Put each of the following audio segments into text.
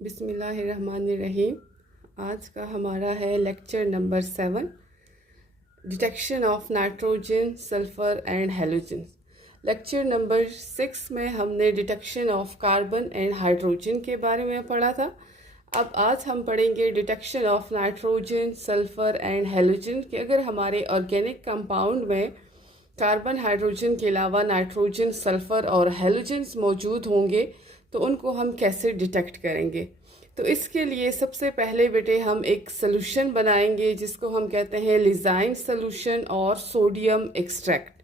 बिस्मिल्लाहिर्रहमानिर्रहीम। आज का हमारा है lecture number 7, detection of nitrogen, sulphur and halogen. Lecture number 6 में हमने detection of carbon and hydrogen के बारे में पढ़ा था। अब आज हम पढ़ेंगे detection of nitrogen, sulphur and halogen कि अगर हमारे ऑर्गेनिक कंपाउंड में कार्बन, हाइड्रोजन के अलावा नाइट्रोजन, सल्फ़र और हैलोजन्स मौजूद होंगे तो उनको हम कैसे डिटेक्ट करेंगे। तो इसके लिए सबसे पहले बेटे हम एक सॉल्यूशन बनाएंगे जिसको हम कहते हैं लिज़ाइन सॉल्यूशन और सोडियम एक्सट्रैक्ट।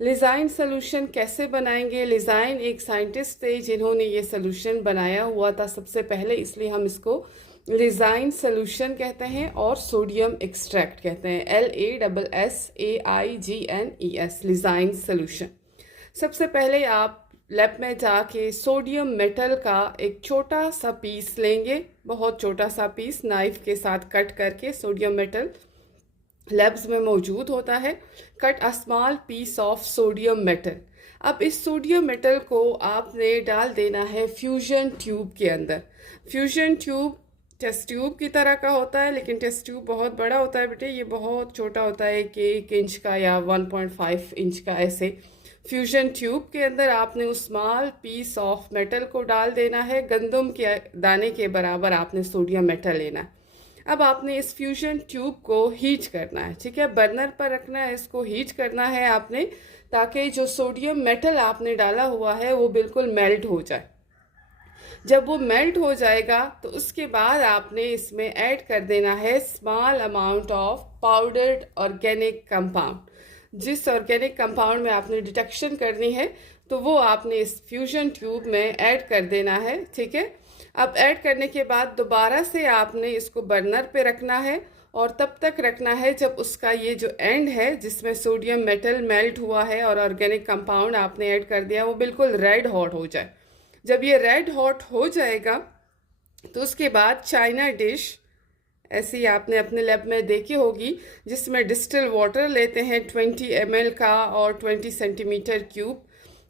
लिज़ाइन सॉल्यूशन कैसे बनाएंगे? लिज़ाइन एक साइंटिस्ट थे जिन्होंने ये सॉल्यूशन बनाया हुआ था सबसे पहले, इसलिए हम इसको लिज़ाइन सॉल्यूशन कहते हैं और सोडियम एक्सट्रैक्ट कहते हैं। LASSAIGNES, Lassaigne solution. सबसे पहले आप लैब में जाके सोडियम मेटल का एक छोटा सा पीस लेंगे, बहुत छोटा सा पीस नाइफ के साथ कट करके। सोडियम मेटल लैब्स में मौजूद होता है। Cut a small piece of sodium metal. अब इस सोडियम मेटल को आपने डाल देना है फ्यूजन ट्यूब के अंदर। फ्यूजन ट्यूब टेस्ट ट्यूब की तरह का होता है, लेकिन टेस्ट ट्यूब बहुत बड़ा होता है बेटे, ये बहुत छोटा होता है कि 1 इंच का या 1.5 इंच का। ऐसे फ्यूजन ट्यूब के अंदर आपने उस स्मॉल पीस ऑफ मेटल को डाल देना है। गंदम के दाने के बराबर आपने सोडियम मेटल लेना है। अब आपने इस फ्यूजन ट्यूब को हीट करना है, ठीक है, बर्नर पर रखना है, इसको हीट करना है आपने, ताकि जो सोडियम मेटल आपने डाला हुआ है वो बिल्कुल मेल्ट हो जाए। जब वो मेल्ट हो जाएगा तो उसके बाद आपने इसमें ऐड कर देना है small amount of powdered organic compound. जिस ऑर्गेनिक कंपाउंड में आपने डिटेक्शन करनी है तो वो आपने इस फ्यूजन ट्यूब में ऐड कर देना है, ठीक है। अब ऐड करने के बाद दोबारा से आपने इसको बर्नर पे रखना है और तब तक रखना है जब उसका ये जो एंड है जिसमें सोडियम मेटल मेल्ट हुआ है और ऑर्गेनिक कंपाउंड आपने ऐड कर दिया वो बिल्कुल रेड हॉट हो जाए। जब ये रेड हॉट हो जाएगा तो उसके बाद चाइना डिश ऐसी आपने अपने लैब में देखी होगी जिसमें डिस्टिल वाटर लेते हैं 20 ml का और 20 सेंटीमीटर क्यूब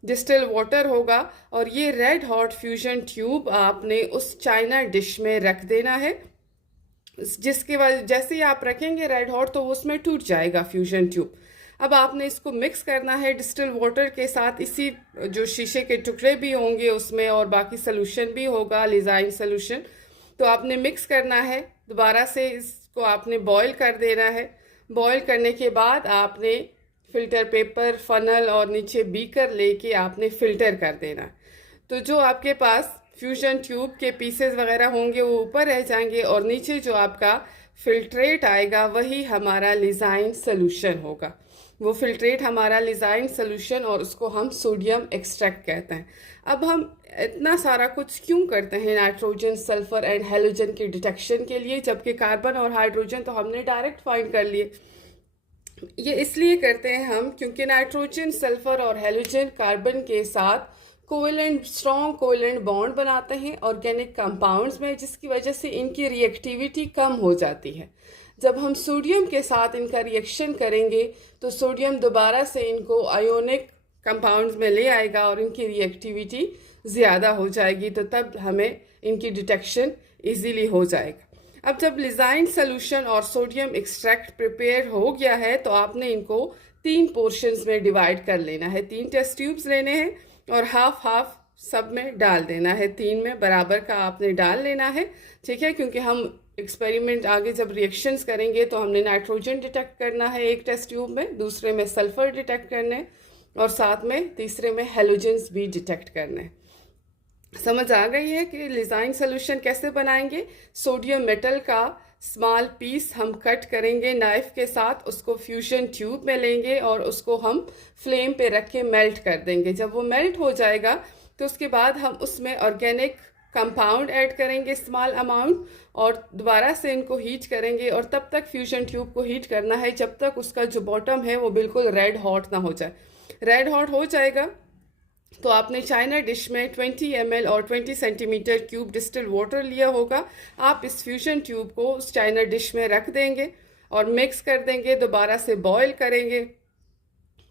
डिस्टिल वाटर होगा और ये रेड हॉट फ्यूजन ट्यूब आपने उस चाइना डिश में रख देना है। जिसके बाद जैसे ही आप रखेंगे रेड हॉट तो उसमें टूट जाएगा फ्यूजन ट्यूब। अब आपने इसको मिक्स करना है डिस्टिल वाटर के साथ। इसी जो शीशे के टुकड़े भी होंगे उसमें और बाकी सोल्यूशन भी होगा, लिज़ाइन सोल्यूशन, तो आपने मिक्स करना है। दोबारा से इसको आपने बॉईल कर देना है। बॉईल करने के बाद आपने फिल्टर पेपर, फनल और नीचे बीकर लेके आपने फिल्टर कर देना। तो जो आपके पास फ्यूजन ट्यूब के पीसेस वगैरह होंगे वो ऊपर रह जाएंगे और नीचे जो आपका फिल्ट्रेट आएगा वही हमारा लिज़ाइन सोल्यूशन होगा। वो फिल्ट्रेट हमारा लिज़ाइन सोल्यूशन और उसको हम सोडियम एक्सट्रैक्ट कहते हैं। अब हम इतना सारा कुछ क्यों करते हैं नाइट्रोजन, सल्फर एंड हैलोजन के डिटेक्शन के लिए, जबकि कार्बन और हाइड्रोजन तो हमने डायरेक्ट फाइंड कर लिए। ये इसलिए करते हैं हम क्योंकि नाइट्रोजन, सल्फर और हैलोजन कार्बन के साथ कोवेलेंट, स्ट्रॉन्ग कोवेलेंट बॉन्ड बनाते हैं ऑर्गेनिक कंपाउंड्स में, जिसकी वजह से इनकी रिएक्टिविटी कम हो जाती है। जब हम सोडियम के साथ इनका रिएक्शन करेंगे तो सोडियम दोबारा से इनको आयोनिक कंपाउंड्स में ले आएगा और इनकी रिएक्टिविटी ज़्यादा हो जाएगी, तो तब हमें इनकी डिटेक्शन इजीली हो जाएगा। अब जब लिज़ाइन सोल्यूशन और सोडियम एक्सट्रैक्ट प्रिपेयर हो गया है तो आपने इनको 3 पोर्शंस में डिवाइड कर लेना है। 3 टेस्ट ट्यूब्स लेने हैं और हाफ हाफ सब में डाल देना है। 3 में बराबर का आपने डाल लेना है, ठीक है, क्योंकि हम एक्सपेरिमेंट आगे जब रिएक्शंस करेंगे तो हमने नाइट्रोजन डिटेक्ट करना है एक टेस्ट ट्यूब में, दूसरे में सल्फर डिटेक्ट करने और साथ में तीसरे में हैलोजन्स भी डिटेक्ट करने। समझ आ गई है कि लिज़ाइन सोल्यूशन कैसे बनाएंगे? सोडियम मेटल का स्मॉल पीस हम कट करेंगे नाइफ के साथ, उसको फ्यूजन ट्यूब में लेंगे और उसको हम फ्लेम पे रख के मेल्ट कर देंगे। जब वो मेल्ट हो जाएगा तो उसके बाद हम उसमें ऑर्गेनिक कंपाउंड ऐड करेंगे स्मॉल अमाउंट और दोबारा से इनको हीट करेंगे और तब तक फ्यूजन ट्यूब को हीट करना है जब तक उसका जो बॉटम है वो बिल्कुल रेड हॉट ना हो जाए। रेड हॉट हो जाएगा तो आपने चाइना डिश में 20 ml और 20 सेंटीमीटर क्यूब डिस्टिल वाटर लिया होगा। आप इस फ्यूजन ट्यूब को उस चाइना डिश में रख देंगे और मिक्स कर देंगे, दोबारा से बॉईल करेंगे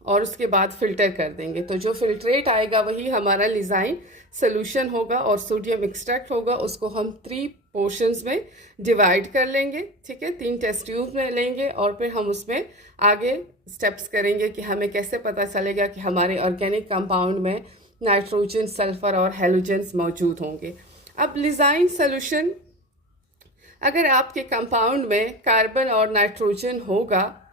और उसके बाद फ़िल्टर कर देंगे। तो जो फिल्ट्रेट आएगा वही हमारा लिज़ाइन सोल्यूशन होगा और सोडियम एक्सट्रैक्ट होगा, उसको हम 3 पोर्शंस में डिवाइड कर लेंगे, ठीक है, 3 टेस्ट ट्यूब में लेंगे और फिर हम उसमें आगे स्टेप्स करेंगे कि हमें कैसे पता चलेगा कि हमारे ऑर्गेनिक कंपाउंड में नाइट्रोजन, सल्फ़र और हैलोजेंस मौजूद होंगे। अब लिज़ाइन सोल्यूशन, अगर आपके कंपाउंड में कार्बन और नाइट्रोजन होगा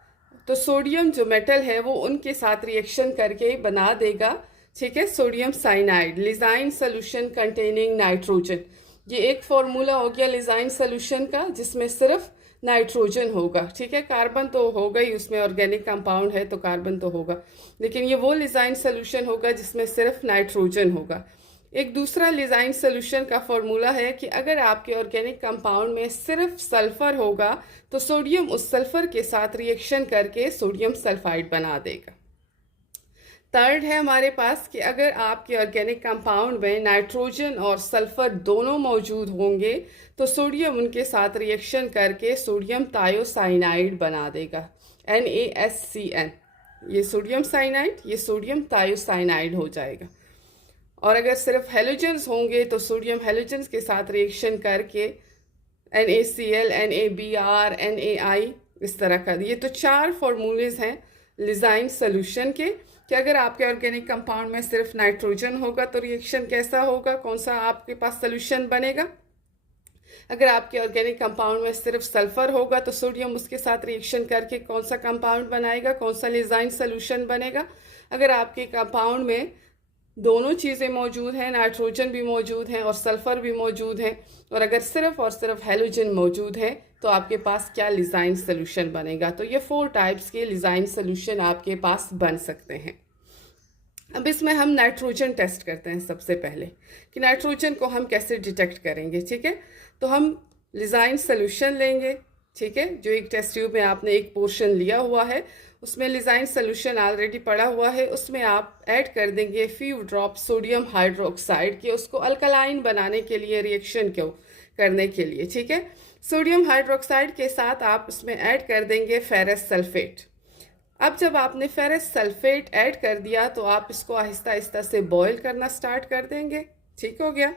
तो सोडियम जो मेटल है वो उनके साथ रिएक्शन करके बना देगा, ठीक है, sodium cyanide, Lassaigne solution containing nitrogen. ये एक फॉर्मूला हो गया लिज़ाइन सोल्यूशन का जिसमें सिर्फ नाइट्रोजन होगा, ठीक है, कार्बन तो होगा ही, उसमें ऑर्गेनिक कंपाउंड है तो कार्बन तो होगा, लेकिन ये वो लिज़ाइन सोल्यूशन होगा जिसमें सिर्फ नाइट्रोजन होगा। एक दूसरा लिज़ाइन सोल्यूशन का फॉर्मूला है कि अगर आपके ऑर्गेनिक कंपाउंड में सिर्फ सल्फ़र होगा तो सोडियम उस सल्फ़र के साथ रिएक्शन करके सोडियम सल्फाइड बना देगा। थर्ड है हमारे पास कि अगर आपके ऑर्गेनिक कंपाउंड में नाइट्रोजन और सल्फ़र दोनों मौजूद होंगे तो सोडियम उनके साथ रिएक्शन करके सोडियम थायोसाइनाइड बना देगा, NaSCN। ये सोडियम साइनाइड, ये सोडियम थायोसाइनाइड हो जाएगा। और अगर सिर्फ हेलोजेंस होंगे तो सोडियम हेलोजेंस के साथ रिएक्शन करके NaCl, NaBr, NaI, इस तरह का। ये तो 4 फॉर्मूलेज हैं लिज़ाइन सोल्यूशन के कि अगर आपके ऑर्गेनिक कंपाउंड में सिर्फ नाइट्रोजन होगा तो रिएक्शन कैसा होगा, कौन सा आपके पास सोल्यूशन बनेगा। अगर आपके ऑर्गेनिक कंपाउंड में सिर्फ सल्फ़र होगा तो सोडियम उसके साथ रिएक्शन करके कौन सा कंपाउंड बनाएगा, कौन सा लिज़ाइन सोल्यूशन बनेगा। अगर आपके कंपाउंड में दोनों चीज़ें मौजूद हैं, नाइट्रोजन भी मौजूद हैं और सल्फ़र भी मौजूद हैं, और अगर सिर्फ और सिर्फ हैलोजन मौजूद है तो आपके पास क्या लिज़ाइन सोल्यूशन बनेगा। तो ये 4 टाइप्स के लिज़ाइन सोल्यूशन आपके पास बन सकते हैं। अब इसमें हम नाइट्रोजन टेस्ट करते हैं सबसे पहले कि नाइट्रोजन को हम कैसे डिटेक्ट करेंगे, ठीक है। तो हम लिज़ाइन सोल्यूशन लेंगे, ठीक है, जो एक टेस्ट ट्यूब में आपने एक पोर्शन लिया हुआ है, उसमें लिज़ाइन सोल्यूशन ऑलरेडी पड़ा हुआ है, उसमें आप ऐड कर देंगे फ्यू ड्रॉप सोडियम हाइड्रोक्साइड के, उसको अल्कलाइन बनाने के लिए, रिएक्शन को करने के लिए, ठीक है। सोडियम हाइड्रोक्साइड के साथ आप उसमें ऐड कर देंगे फेरस सल्फेट। अब जब आपने फेरस सल्फेट ऐड कर दिया तो आप इसको आहिस्ता आहिस्ता से बॉयल करना स्टार्ट कर देंगे, ठीक हो गया।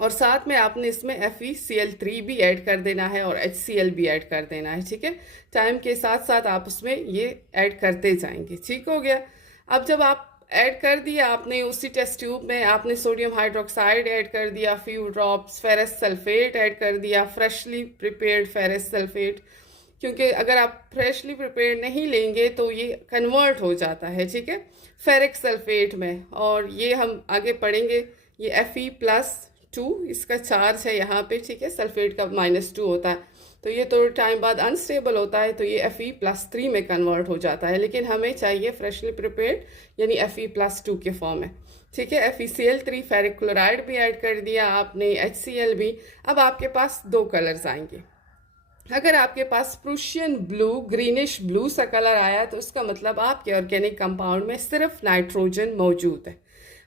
और साथ में आपने इसमें FeCl3 भी ऐड कर देना है और HCl भी ऐड कर देना है, ठीक है। टाइम के साथ साथ आप उसमें ये ऐड करते जाएंगे, ठीक हो गया। अब जब आप ऐड कर दिया आपने, उसी टेस्ट ट्यूब में आपने सोडियम हाइड्रोक्साइड ऐड कर दिया, few drops ferrous sulphate add कर दिया, फ्रेशली प्रिपेयर्ड फेरस सल्फेट, क्योंकि अगर आप फ्रेशली प्रिपेयर्ड नहीं लेंगे तो ये कन्वर्ट हो जाता है, ठीक है, फेरिक सल्फेट में, और ये हम आगे पढ़ेंगे। ये Fe+2 इसका चार्ज है यहाँ पे, ठीक है, सल्फेट का -2 होता है, तो ये तो टाइम बाद अनस्टेबल होता है तो ये Fe+3 में कन्वर्ट हो जाता है, लेकिन हमें चाहिए फ्रेशली प्रिपेयर्ड यानी Fe+2 के फॉर्म में, ठीक है। FeCl3 फेरिक क्लोराइड भी ऐड कर दिया आपने, HCl भी। अब आपके पास 2 कलर्स आएंगे। अगर आपके पास प्रूशियन ब्लू, ग्रीनिश ब्लू सा कलर आया तो उसका मतलब आपके ऑर्गेनिक कंपाउंड में सिर्फ नाइट्रोजन मौजूद है,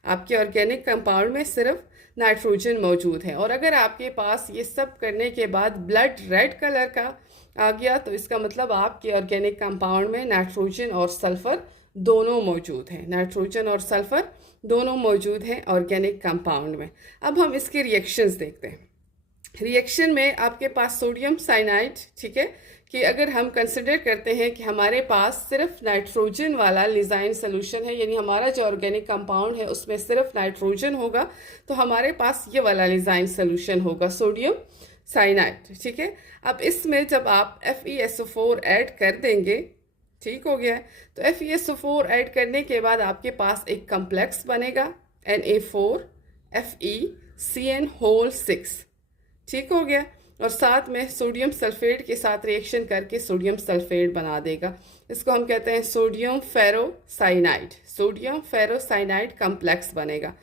आपके ऑर्गेनिक कंपाउंड में सिर्फ नाइट्रोजन मौजूद है। और अगर आपके पास ये सब करने के बाद ब्लड रेड कलर का आ गया तो इसका मतलब आपके ऑर्गेनिक कंपाउंड में नाइट्रोजन और सल्फ़र दोनों मौजूद हैं, नाइट्रोजन और सल्फ़र दोनों मौजूद हैं ऑर्गेनिक कंपाउंड में। अब हम इसके रिएक्शंस देखते हैं। रिएक्शन में आपके पास सोडियम साइनाइड, ठीक है, कि अगर हम कंसिडर करते हैं कि हमारे पास सिर्फ नाइट्रोजन वाला लिज़ाइन सोल्यूशन है, यानी हमारा जो ऑर्गेनिक कंपाउंड है उसमें सिर्फ नाइट्रोजन होगा, तो हमारे पास ये वाला लिज़ाइन सोल्यूशन होगा सोडियम साइनाइड, ठीक है। अब इसमें जब आप FeSO4 ऐड कर देंगे, ठीक हो गया, तो FeSO4 ऐड करने के बाद आपके पास एक कम्प्लेक्स बनेगा Na4FeCN6, ठीक हो गया, और साथ में सोडियम सल्फेट के साथ रिएक्शन करके सोडियम सल्फेट बना देगा। इसको हम कहते हैं sodium ferrocyanide, sodium ferrocyanide complex बनेगा।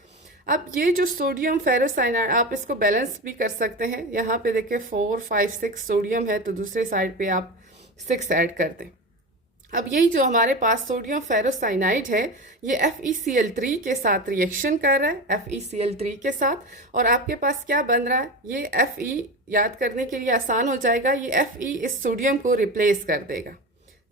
अब ये जो सोडियम फेरोसाइनाइड, आप इसको बैलेंस भी कर सकते हैं, यहाँ पे देखिए 4, 5, 6 सोडियम है तो दूसरे साइड पे आप 6 ऐड कर दें। अब यही जो हमारे पास सोडियम फेरोसाइनाइड है ये FeCl3 के साथ रिएक्शन कर रहा है, FeCl3 के साथ, और आपके पास क्या बन रहा है, ये Fe, याद करने के लिए आसान हो जाएगा, ये Fe इस सोडियम को रिप्लेस कर देगा,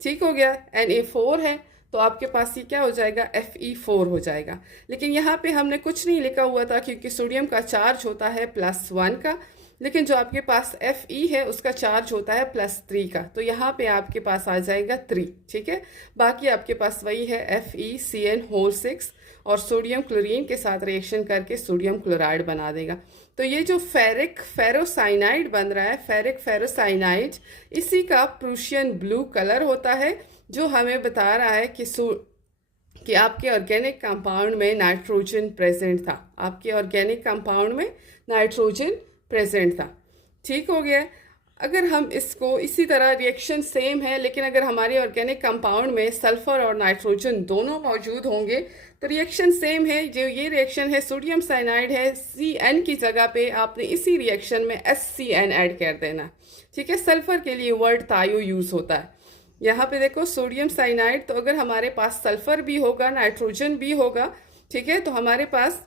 ठीक हो गया। Na4 है तो आपके पास ये क्या हो जाएगा, Fe4 हो जाएगा। लेकिन यहाँ पे हमने कुछ नहीं लिखा हुआ था क्योंकि सोडियम का चार्ज होता है +1 का, लेकिन जो आपके पास Fe है उसका चार्ज होता है +3 का, तो यहाँ पे आपके पास आ जाएगा 3, ठीक है। बाकी आपके पास वही है FeCN6 और सोडियम क्लोरीन के साथ रिएक्शन करके सोडियम क्लोराइड बना देगा। तो ये जो फेरिक फेरोसाइनाइड बन रहा है, फेरिक फेरोसाइनाइड, इसी का प्रूशियन ब्लू कलर होता है, जो हमें बता रहा है कि आपके ऑर्गेनिक कंपाउंड में नाइट्रोजन प्रेजेंट था, आपके ऑर्गेनिक कंपाउंड में नाइट्रोजन प्रेजेंट था। ठीक हो गया। अगर हम इसको इसी तरह रिएक्शन सेम है, लेकिन अगर हमारे ऑर्गेनिक कंपाउंड में सल्फर और नाइट्रोजन दोनों मौजूद होंगे तो रिएक्शन सेम है। जो ये रिएक्शन है सोडियम साइनाइड है, Cn की जगह पे आपने इसी रिएक्शन में SCN ऐड कर देना, ठीक है। सल्फर के लिए वर्ड थायो यूज होता है। यहाँ पे देखो सोडियम साइनाइड, तो अगर हमारे पास सल्फर भी होगा, नाइट्रोजन भी होगा, ठीक है, तो हमारे पास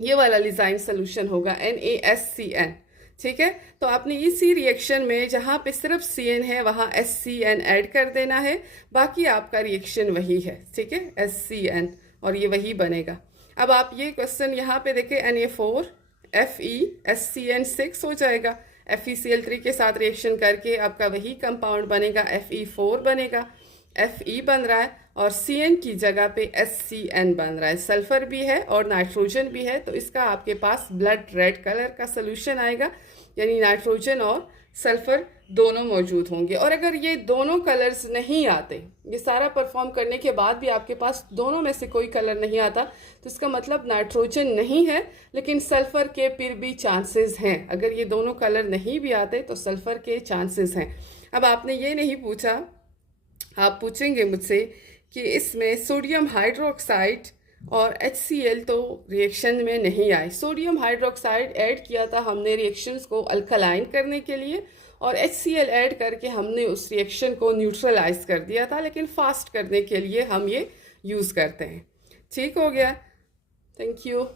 ये वाला लिजाइन सोल्यूशन होगा NaSCN, ठीक है। तो आपने इसी रिएक्शन में जहाँ पे सिर्फ Cn है वहाँ SCN ऐड कर देना है, बाकी आपका रिएक्शन वही है, ठीक है, SCN, और ये वही बनेगा। अब आप ये क्वेश्चन यहाँ पे देखें, Na4 FeSCN6 हो जाएगा, FeCl3 के साथ रिएक्शन करके आपका वही कंपाउंड बनेगा, Fe4 बनेगा, Fe बन रहा है और Cn की जगह पे SCN बन रहा है। सल्फर भी है और नाइट्रोजन भी है, तो इसका आपके पास ब्लड रेड कलर का सोल्यूशन आएगा, यानी नाइट्रोजन और सल्फर दोनों मौजूद होंगे। और अगर ये दोनों कलर्स नहीं आते, ये सारा परफॉर्म करने के बाद भी आपके पास दोनों में से कोई कलर नहीं आता, तो इसका मतलब नाइट्रोजन नहीं है, लेकिन सल्फर के फिर भी चांसेस हैं। अगर ये दोनों कलर नहीं भी आते तो सल्फर के चांसेस हैं। अब आपने ये नहीं पूछा, आप पूछेंगे मुझसे कि इसमें सोडियम हाइड्रोक्साइड और HCl तो रिएक्शन में नहीं आए। सोडियम हाइड्रोक्साइड ऐड किया था हमने रिएक्शंस को अल्कलाइन करने के लिए, और HCl ऐड करके हमने उस रिएक्शन को न्यूट्रलाइज कर दिया था, लेकिन फास्ट करने के लिए हम ये यूज़ करते हैं। ठीक हो गया, थैंक यू।